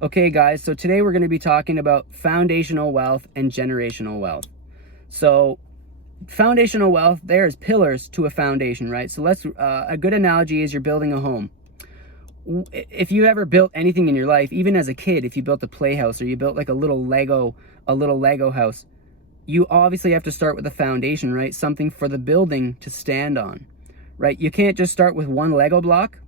Okay, guys, so today we're going to be talking about foundational wealth and generational wealth. So foundational wealth, there's pillars to a foundation, right? So a good analogy is you're building a home. If you ever built anything in your life, even as a kid, if you built a playhouse or you built like a little Lego house, you obviously have to start with a foundation, right? Something for the building to stand on, right? You can't just start with one Lego block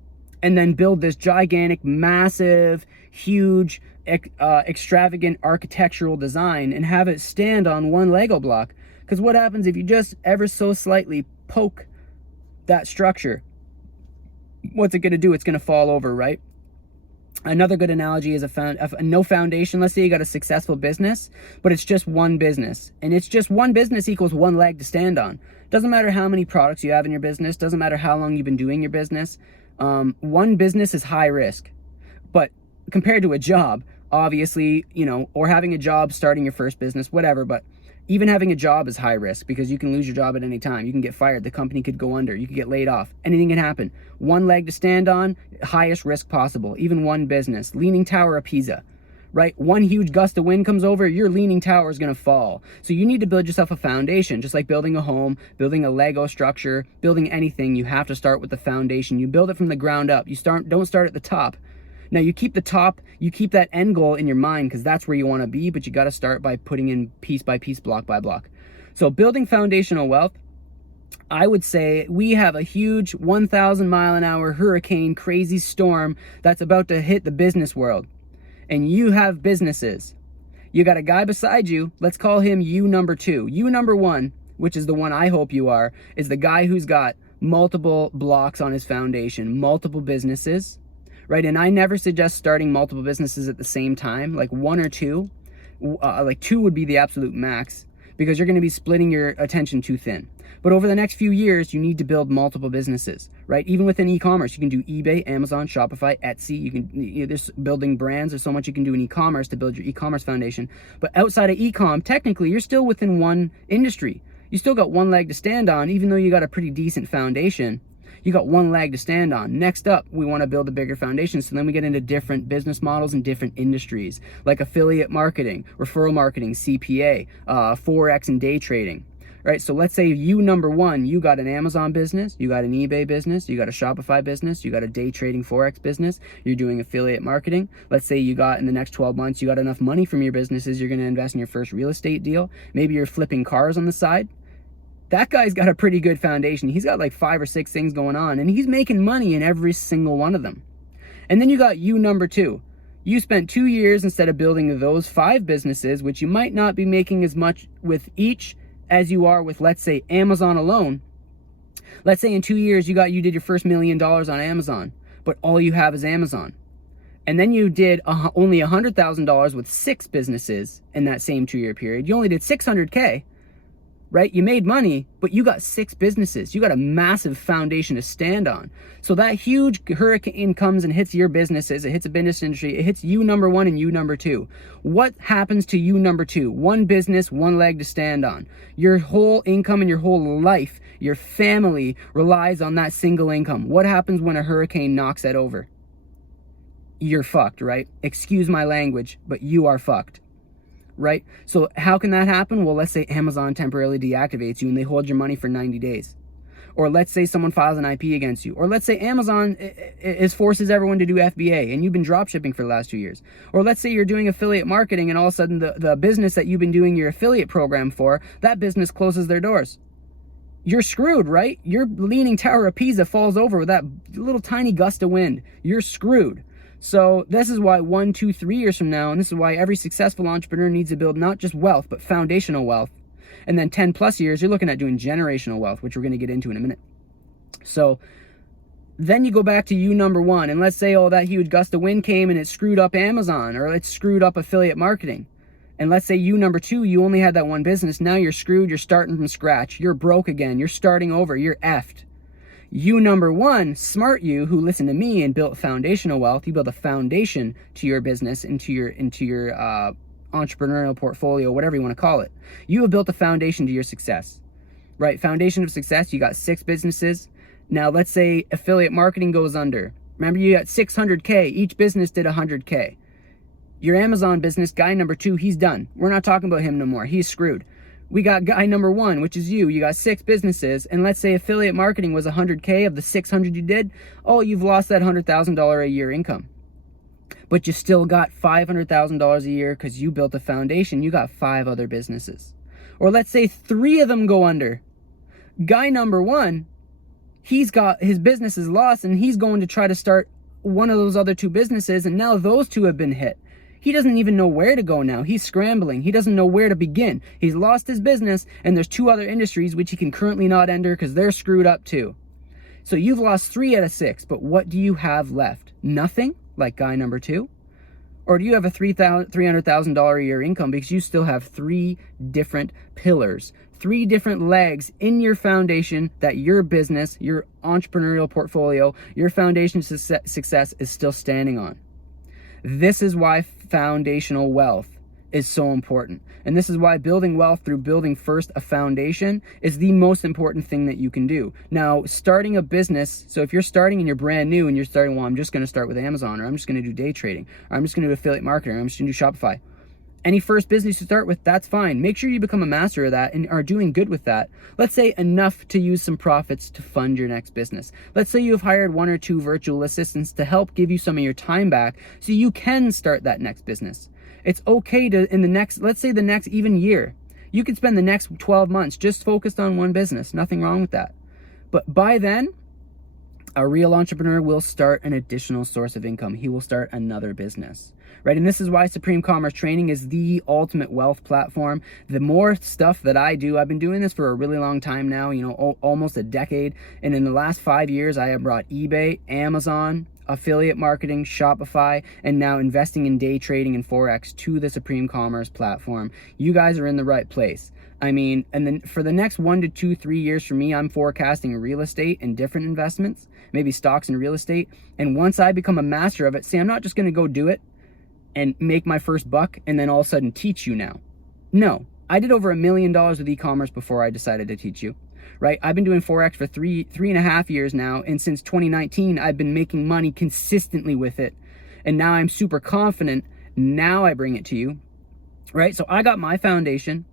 and then build this gigantic, massive, huge, extravagant architectural design and have it stand on one Lego block. Because what happens if you just ever so slightly poke that structure? What's it going to do? It's going to fall over, right? Another good analogy is no foundation. Let's say you got a successful business, but it's just one business. And it's just one business equals one leg to stand on. Doesn't matter how many products you have in your business. Doesn't matter how long you've been doing your business. One business is high risk. But compared to a job, obviously, or having a job, starting your first business, whatever. But even having a job is high risk because you can lose your job at any time. You can get fired. The company could go under. You could get laid off. Anything can happen. One leg to stand on, highest risk possible. Even one business. Leaning Tower of Pisa, right? One huge gust of wind comes over, your leaning tower is going to fall. So you need to build yourself a foundation, just like building a home, building a Lego structure, building anything. You have to start with the foundation. You build it from the ground up. Don't start at the top. Now you keep the top, you keep that end goal in your mind because that's where you want to be, but you got to start by putting in piece by piece, block by block. So building foundational wealth, I would say we have a huge 1,000 mile an hour hurricane, crazy storm that's about to hit the business world. And you have businesses. You got a guy beside you, let's call him you number 2. You number 1, which is the one I hope you are, is the guy who's got multiple blocks on his foundation, multiple businesses. Right, and I never suggest starting multiple businesses at the same time, like 1 or 2. Like 2 would be the absolute max because you're going to be splitting your attention too thin. But over the next few years, you need to build multiple businesses, right? Even within e-commerce, you can do eBay, Amazon, Shopify, Etsy. There's building brands. There's so much you can do in e-commerce to build your e-commerce foundation. But outside of e-com, technically, you're still within one industry. You still got one leg to stand on, even though you got a pretty decent foundation. You got one leg to stand on. Next up, we want to build a bigger foundation. So then we get into different business models and different industries, like affiliate marketing, referral marketing, CPA, Forex and day trading. Right? So let's say you number 1, you got an Amazon business, you got an eBay business, you got a Shopify business, you got a day trading Forex business, you're doing affiliate marketing. Let's say you got in the next 12 months, you got enough money from your businesses, you're going to invest in your first real estate deal. Maybe you're flipping cars on the side. That guy's got a pretty good foundation. He's got like 5 or 6 things going on, and he's making money in every single one of them. And then you got you number 2. You spent 2 years instead of building those 5 businesses, which you might not be making as much with each as you are with, let's say, Amazon alone. Let's say in 2 years you did your first $1 million on Amazon, but all you have is Amazon. And then you did only $100,000 with 6 businesses in that same 2-year period. You only did $600K. Right? You made money, but you got 6 businesses. You got a massive foundation to stand on. So that huge hurricane comes and hits your businesses. It hits a business industry. It hits you number 1 and you number 2. What happens to you number 2? One business, one leg to stand on. Your whole income and your whole life, your family relies on that single income. What happens when a hurricane knocks that over? You're fucked, right? Excuse my language, but you are fucked. Right? So how can that happen? Well, let's say Amazon temporarily deactivates you and they hold your money for 90 days. Or let's say someone files an IP against you. Or let's say Amazon forces everyone to do FBA and you've been drop shipping for the last 2 years. Or let's say you're doing affiliate marketing and all of a sudden the business that you've been doing your affiliate program for, that business closes their doors. You're screwed, right? Your leaning Tower of Pisa falls over with that little tiny gust of wind. You're screwed. So this is why 1, 2, 3 years from now, and this is why every successful entrepreneur needs to build not just wealth, but foundational wealth. And then 10 plus years, you're looking at doing generational wealth, which we're going to get into in a minute. So then you go back to you number 1, and let's say, that huge gust of wind came and it screwed up Amazon, or it screwed up affiliate marketing. And let's say you number 2, you only had that one business. Now you're screwed. You're starting from scratch. You're broke again. You're starting over. You're effed. You number 1, smart you, who listened to me and built foundational wealth. You build a foundation to your business, into your entrepreneurial portfolio, whatever you want to call it. You have built a foundation to your success, right? Foundation of success. You got 6 businesses. Now let's say affiliate marketing goes under. Remember, you got 600K. Each business did 100K. Your Amazon business, guy number 2, he's done. We're not talking about him no more. He's screwed. We got guy number 1, which is you. You got 6 businesses, and let's say affiliate marketing was 100K of the 600 you did. Oh, you've lost that $100,000 a year income. But you still got $500,000 a year because you built a foundation. You got 5 other businesses. Or let's say 3 of them go under. Guy number 1, he's got his business is lost, and he's going to try to start one of those other 2 businesses, and now those 2 have been hit. He doesn't even know where to go now. He's scrambling. He doesn't know where to begin. He's lost his business, and there's 2 other industries which he can currently not enter because they're screwed up too. So you've lost 3 out of 6, but what do you have left? Nothing, like guy number 2? Or do you have a $300,000 a year income because you still have 3 different pillars, 3 different legs in your foundation that your business, your entrepreneurial portfolio, your foundation success is still standing on? This is why foundational wealth is so important. And this is why building wealth through building first a foundation is the most important thing that you can do. Now, starting a business, so if you're starting and you're brand new and you're starting, well, I'm just going to start with Amazon, or I'm just going to do day trading, or I'm just going to do affiliate marketing, or I'm just going to do Shopify. Any first business you start with, that's fine. Make sure you become a master of that and are doing good with that. Let's say enough to use some profits to fund your next business. Let's say you've hired 1 or 2 virtual assistants to help give you some of your time back so you can start that next business. It's okay to, in the next, let's say the next even year, you could spend the next 12 months just focused on one business. Nothing wrong with that. But by then, a real entrepreneur will start an additional source of income. He will start another business, right? And this is why SupremeCommerce training is the ultimate wealth platform. The more stuff that I do, I've been doing this for a really long time now, almost a decade. And in the last 5 years, I have brought eBay, Amazon, affiliate marketing, Shopify, and now investing in day trading and Forex to the SupremeCommerce platform. You guys are in the right place. I mean, and then for the next 1 to 2, 3 years for me, I'm forecasting real estate and different investments, maybe stocks and real estate. And once I become a master of it, see, I'm not just going to go do it and make my first buck and then all of a sudden teach you now. No, I did over $1 million with e-commerce before I decided to teach you, right? I've been doing Forex for three and a half years now. And since 2019, I've been making money consistently with it. And now I'm super confident. Now I bring it to you, right? So I got my foundation.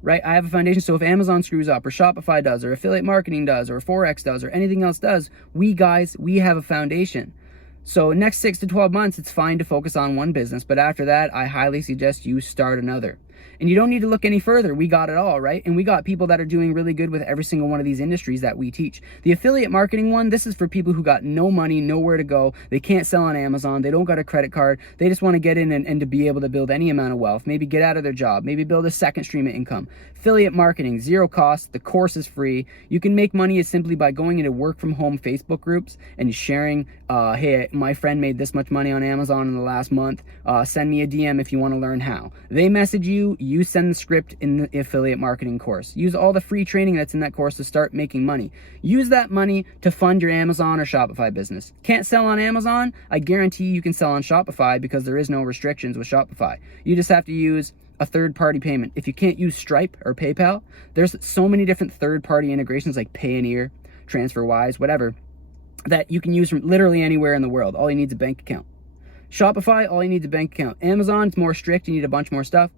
Right? I have a foundation. So if Amazon screws up, or Shopify does, or affiliate marketing does, or Forex does, or anything else does, we have a foundation. So next 6 to 12 months, it's fine to focus on one business. But after that, I highly suggest you start another. And you don't need to look any further. We got it all, right? And we got people that are doing really good with every single one of these industries that we teach. The affiliate marketing one, this is for people who got no money, nowhere to go. They can't sell on Amazon. They don't got a credit card. They just want to get in and to be able to build any amount of wealth. Maybe get out of their job. Maybe build a second stream of income. Affiliate marketing, 0 cost. The course is free. You can make money simply by going into work from home Facebook groups and sharing, hey, my friend made this much money on Amazon in the last month. Send me a DM if you want to learn how. They message you. You send the script in the affiliate marketing course. Use all the free training that's in that course to start making money. Use that money to fund your Amazon or Shopify business. Can't sell on Amazon? I guarantee you can sell on Shopify because there is no restrictions with Shopify. You just have to use a third-party payment. If you can't use Stripe or PayPal, there's so many different third-party integrations like Payoneer, TransferWise, whatever, that you can use from literally anywhere in the world. All you need is a bank account. Shopify, all you need is a bank account. Amazon, it's more strict. You need a bunch more stuff.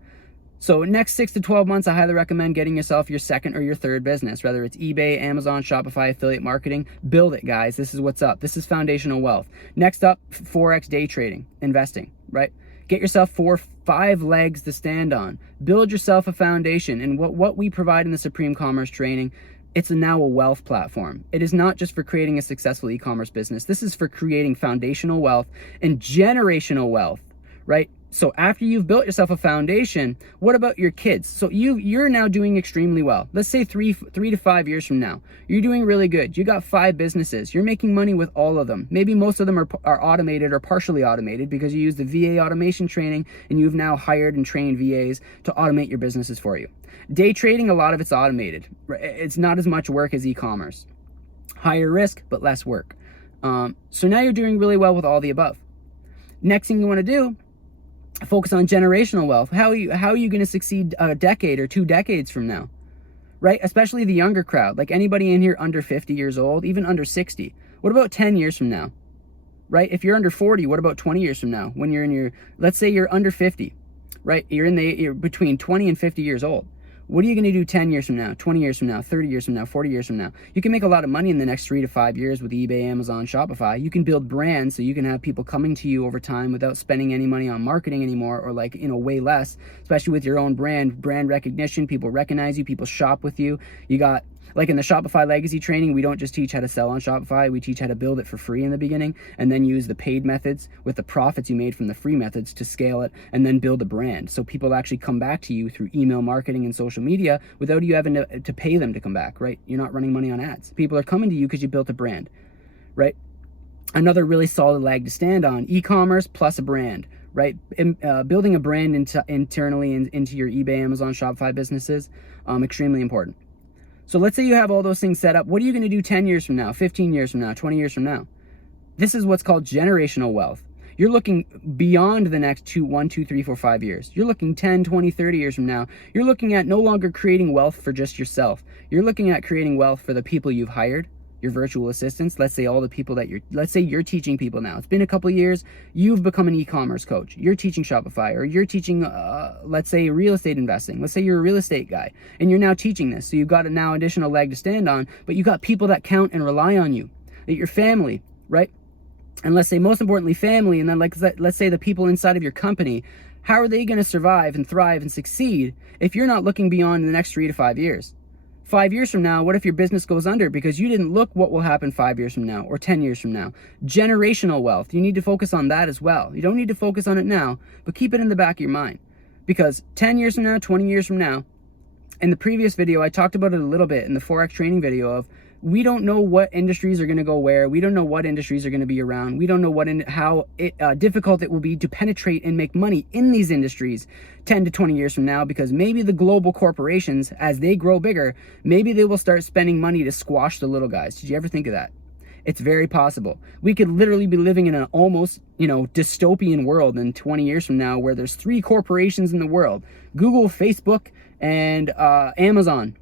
So next 6 to 12 months, I highly recommend getting yourself your second or your third business, whether it's eBay, Amazon, Shopify, affiliate marketing. Build it, guys. This is what's up. This is foundational wealth. Next up, Forex day trading, investing, right? Get yourself 4, 5 legs to stand on. Build yourself a foundation. And what we provide in the SupremeCommerce training, it's now a wealth platform. It is not just for creating a successful e-commerce business. This is for creating foundational wealth and generational wealth, right? So after you've built yourself a foundation, what about your kids? So you're now doing extremely well. Let's say 3 to 5 years from now, you're doing really good. You got 5 businesses. You're making money with all of them. Maybe most of them are automated or partially automated because you use the VA automation training and you've now hired and trained VAs to automate your businesses for you. Day trading, a lot of it's automated. It's not as much work as e-commerce. Higher risk, but less work. So now you're doing really well with all the above. Next thing you want to do, focus on generational wealth. How are you going to succeed a decade or 2 decades from now, right? Especially the younger crowd, like anybody in here under 50 years old, even under 60. What about 10 years from now? right? If you're under 40, what about 20 years from now? When you're in your, let's say you're under 50, right? You're between 20 and 50 years old. What are you going to do 10 years from now, 20 years from now, 30 years from now, 40 years from now? You can make a lot of money in the next 3 to 5 years with eBay, Amazon, Shopify. You can build brands so you can have people coming to you over time without spending any money on marketing anymore, or like, way less, especially with your own brand recognition. People recognize you, people shop with you. You got, like in the Shopify Legacy training, we don't just teach how to sell on Shopify, we teach how to build it for free in the beginning, and then use the paid methods with the profits you made from the free methods to scale it, and then build a brand. So people actually come back to you through email marketing and social media without you having to pay them to come back, right? You're not running money on ads. People are coming to you because you built a brand, right? Another really solid leg to stand on, e-commerce plus a brand, right? Building a brand internally into your eBay, Amazon, Shopify businesses, extremely important. So let's say you have all those things set up. What are you going to do 10 years from now, 15 years from now, 20 years from now? This is what's called generational wealth. You're looking beyond the next 1, 2, 3, 4, 5 years. You're looking 10, 20, 30 years from now. You're looking at no longer creating wealth for just yourself. You're looking at creating wealth for the people you've hired, your virtual assistants. Let's say all the people that let's say you're teaching people now. It's been a couple of years. You've become an e-commerce coach. You're teaching Shopify, or you're teaching, let's say, real estate investing. Let's say you're a real estate guy and you're now teaching this. So you've got a now additional leg to stand on, but you got people that count and rely on you, your family, right? And let's say, most importantly, family. And then let's say the people inside of your company, how are they going to survive and thrive and succeed if you're not looking beyond the next 3 to 5 years? 5 years from now, what if your business goes under because you didn't look what will happen 5 years from now or 10 years from now? Generational wealth. You need to focus on that as well. You don't need to focus on it now, but keep it in the back of your mind, because 10 years from now, 20 years from now, in the previous video, I talked about it a little bit in the Forex training video of, we don't know what industries are going to go where. We don't know what industries are going to be around. We don't know how difficult it will be to penetrate and make money in these industries 10 to 20 years from now, because maybe the global corporations, as they grow bigger, maybe they will start spending money to squash the little guys. Did you ever think of that? It's very possible. We could literally be living in an almost, dystopian world in 20 years from now, where there's 3 corporations in the world: Google, Facebook, and Amazon.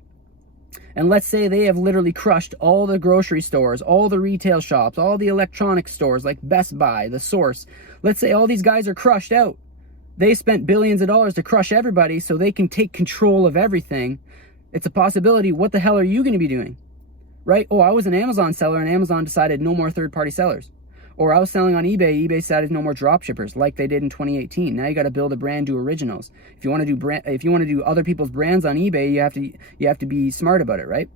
And let's say they have literally crushed all the grocery stores, all the retail shops, all the electronic stores like Best Buy, The Source. Let's say all these guys are crushed out. They spent billions of dollars to crush everybody so they can take control of everything. It's a possibility. What the hell are you going to be doing? Right? Oh, I was an Amazon seller and Amazon decided no more third-party sellers. Or I was selling on eBay, eBay decided no more drop shippers like they did in 2018. Now you got to build a brand, do originals. If you want to do other people's brands on eBay, you have to be smart about it, right?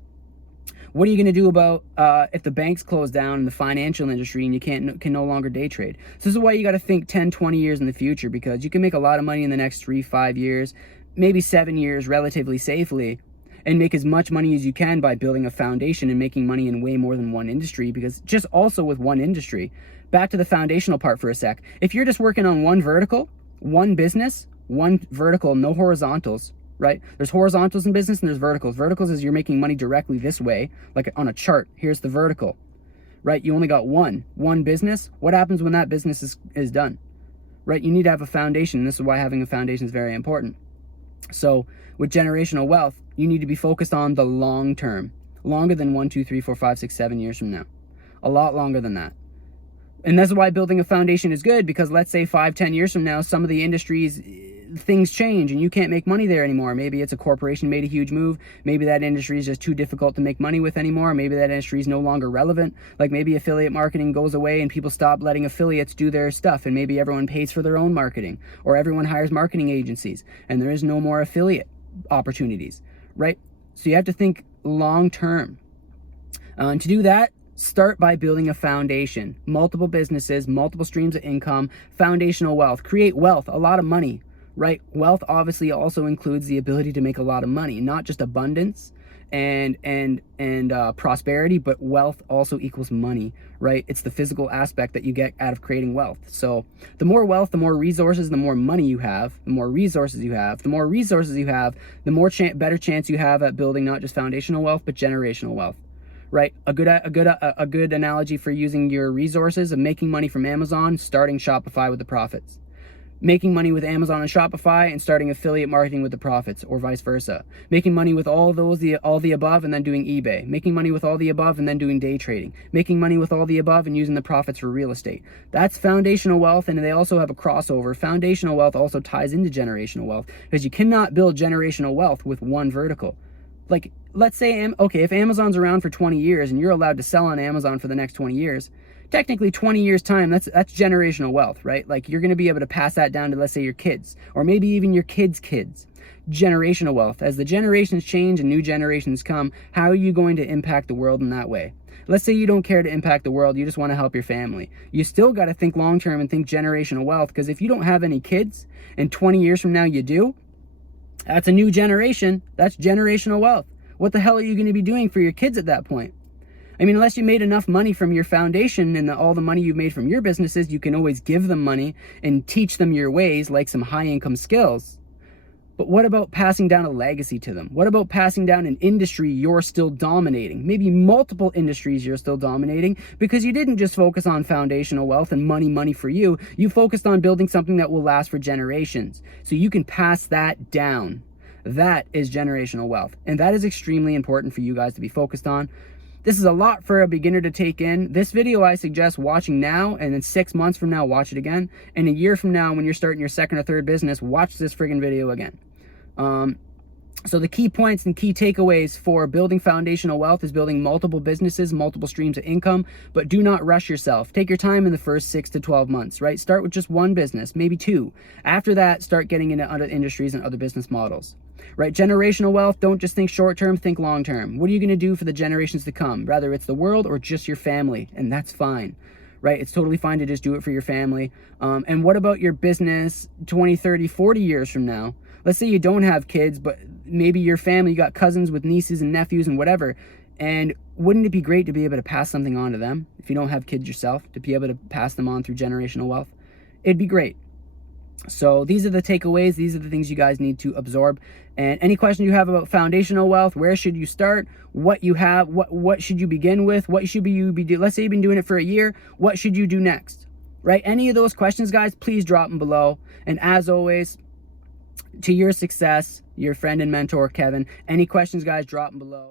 What are you going to do about if the banks close down in the financial industry and you can no longer day trade? So this is why you got to think 10, 20 years in the future, because you can make a lot of money in the next 3, 5 years, maybe 7 years relatively safely, and make as much money as you can by building a foundation and making money in way more than one industry. Because just also with one industry, back to the foundational part for a sec, if you're just working on one vertical, one business, one vertical, no horizontals, right? There's horizontals in business and there's verticals. Verticals is you're making money directly this way, like on a chart. Here's the vertical, right? You only got one business. What happens when that business is done, right? You need to have a foundation. This is why having a foundation is very important. So with generational wealth, you need to be focused on the long term, longer than 1, 2, 3, 4, 5, 6, 7 years from now, a lot longer than that. And that's why building a foundation is good, because let's say 5, 10 years from now, some of the industries, things change and you can't make money there anymore. Maybe it's a corporation made a huge move. Maybe that industry is just too difficult to make money with anymore. Maybe that industry is no longer relevant. Like maybe affiliate marketing goes away and people stop letting affiliates do their stuff, and maybe everyone pays for their own marketing, or everyone hires marketing agencies and there is no more affiliate opportunities, right? So you have to think long term. And to do that, start by building a foundation, multiple businesses, multiple streams of income, foundational wealth, create wealth, a lot of money, right? Wealth obviously also includes the ability to make a lot of money, not just abundance and prosperity, but wealth also equals money, right? It's the physical aspect that you get out of creating wealth. So the more wealth, the more resources, the more money you have, the more resources you have, the more resources you have, the more better chance you have at building not just foundational wealth, but generational wealth. Right, a good analogy for using your resources of making money from Amazon, starting Shopify with the profits. Making money with Amazon and Shopify and starting affiliate marketing with the profits, or vice versa. Making money with all the above and then doing eBay. Making money with all the above and then doing day trading. Making money with all the above and using the profits for real estate. That's foundational wealth, and they also have a crossover. Foundational wealth also ties into generational wealth, because you cannot build generational wealth with one vertical. Like, let's say, okay, if Amazon's around for 20 years and you're allowed to sell on Amazon for the next 20 years, technically 20 years time, that's generational wealth, right? Like, you're going to be able to pass that down to, let's say, your kids, or maybe even your kids' kids. Generational wealth. As the generations change and new generations come, how are you going to impact the world in that way? Let's say you don't care to impact the world, you just want to help your family. You still got to think long term and think generational wealth, because if you don't have any kids and 20 years from now you do, that's a new generation. That's generational wealth. What the hell are you going to be doing for your kids at that point? I mean, unless you made enough money from your foundation and all the money you've made from your businesses, you can always give them money and teach them your ways, like some high income skills. But what about passing down a legacy to them? What about passing down an industry you're still dominating? Maybe multiple industries you're still dominating, because you didn't just focus on foundational wealth and money for you. You focused on building something that will last for generations. So you can pass that down. That is generational wealth. And that is extremely important for you guys to be focused on. This is a lot for a beginner to take in. This video I suggest watching now, and then 6 months from now, watch it again. And a year from now, when you're starting your second or third business, watch this friggin' video again. So the key points and key takeaways for building foundational wealth is building multiple businesses, multiple streams of income, but do not rush yourself. Take your time in the first 6 to 12 months, right? Start with just one business, maybe 2. After that, start getting into other industries and other business models, right? Generational wealth, don't just think short term, think long term. What are you going to do for the generations to come? Whether it's the world or just your family, and that's fine. Right? It's totally fine to just do it for your family. And what about your business 20, 30, 40 years from now? Let's say you don't have kids, but maybe your family, you got cousins with nieces and nephews and whatever. And wouldn't it be great to be able to pass something on to them if you don't have kids yourself, to be able to pass them on through generational wealth? It'd be great. So these are the takeaways. These are the things you guys need to absorb. And any questions you have about foundational wealth, where should you start? What you have, what should you begin with? What should you be doing? Let's say you've been doing it for a year. What should you do next? Right? Any of those questions, guys, please drop them below. And as always, to your success, your friend and mentor, Kevin. Any questions, guys, drop them below.